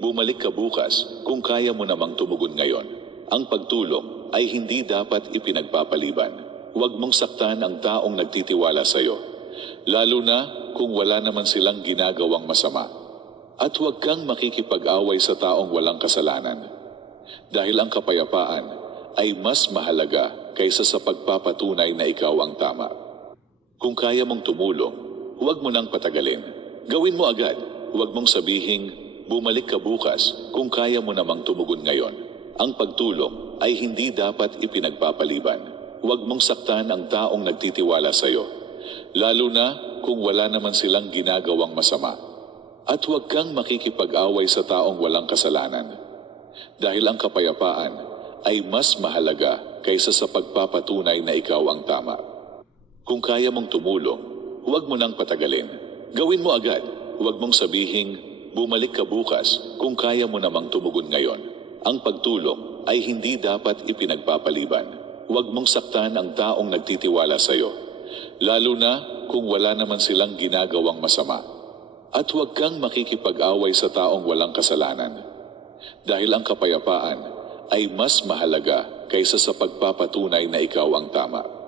bumalik ka bukas kung kaya mo namang tumugon ngayon. Ang pagtulong ay hindi dapat ipinagpapaliban. Huwag mong saktan ang taong nagtitiwala sa iyo, lalo na kung wala naman silang ginagawang masama. At huwag kang makikipag-away sa taong walang kasalanan, dahil ang kapayapaan ay mas mahalaga kaysa sa pagpapatunay na ikaw ang tama. Kung kaya mong tumulong, huwag mo nang patagalin. Gawin mo agad. Huwag mong sabihing, bumalik ka bukas kung kaya mo namang tumugon ngayon. Ang pagtulong ay hindi dapat ipinagpapaliban. Huwag mong saktan ang taong nagtitiwala sa iyo, lalo na kung wala naman silang ginagawang masama. At huwag kang makikipag-away sa taong walang kasalanan, dahil ang kapayapaan ay mas mahalaga kaysa sa pagpapatunay na ikaw ang tama. Kung kaya mong tumulong, huwag mo nang patagalin. Gawin mo agad. Huwag mong sabihing, bumalik ka bukas kung kaya mo namang tumugon ngayon. Ang pagtulong ay hindi dapat ipinagpapaliban. Huwag mong saktan ang taong nagtitiwala sa iyo, lalo na kung wala naman silang ginagawang masama. At huwag kang makikipag-away sa taong walang kasalanan, dahil ang kapayapaan ay mas mahalaga kaysa sa pagpapatunay na ikaw ang tama.